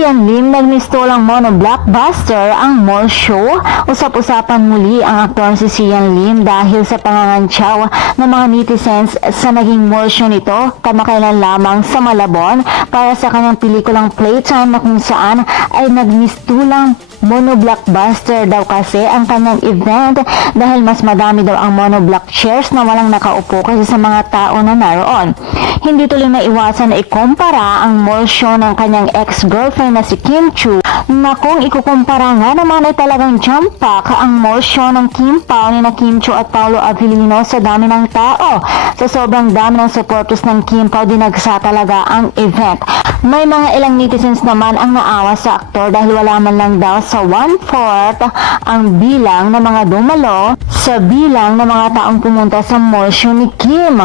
Sian Lim nagmistulang mono-blockbuster ang mall show. Usap-usapan muli ang aktor si Sian Lim dahil sa pangangantsaw ng mga netizens sa naging mall show nito kamakailan lamang sa Malabon para sa kanyang pelikulang Playtime na kung saan ay nagmistulang mono-blockbuster daw kasi ang kanyang event dahil mas madami daw ang mono-block chairs na walang nakaupo kasi sa mga tao na naroon. Hindi tuloy maiwasan na ikumpara ang mall show ng kanyang ex-girlfriend na si Kim Chu na kung ikukumpara nga naman ay talagang jump pack ang mall show ng Kim Pao ni na Kim Chu at Paolo Avellino sa dami ng tao. Sa sobrang dami ng supporters ng Kim Pao, dinagsa talaga ang event. May mga ilang netizens naman ang naawa sa aktor dahil wala man lang daw sa 1/4 ang bilang ng mga dumalo sa bilang ng mga taong pumunta sa mall show ni Kim.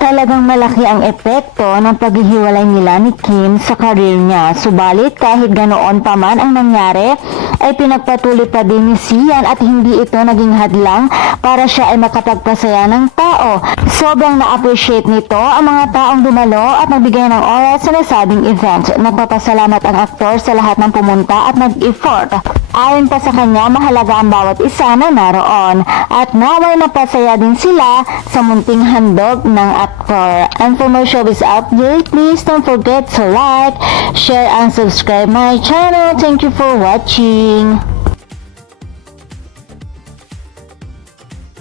Talagang malaki ang epekto ng paghihiwalay nila ni Kim sa karir niya. Subalit kahit ganoon pa man ang nangyari, ay pinagpatuloy pa din ni Sian at hindi ito naging hadlang para siya ay makapagpasaya ng tao. Sobrang na-appreciate nito ang mga taong dumalo at nagbigay ng oras sa nasabing event. Nagpapasalamat ang aktor sa lahat ng pumunta at nag-effort. Ayon pa sa kanya, mahalaga ang bawat isa na naroon at naway napasaya din sila sa munting handog ng aktor. And for more showbiz update, please don't forget to like, share, and subscribe my channel. Thank you for watching.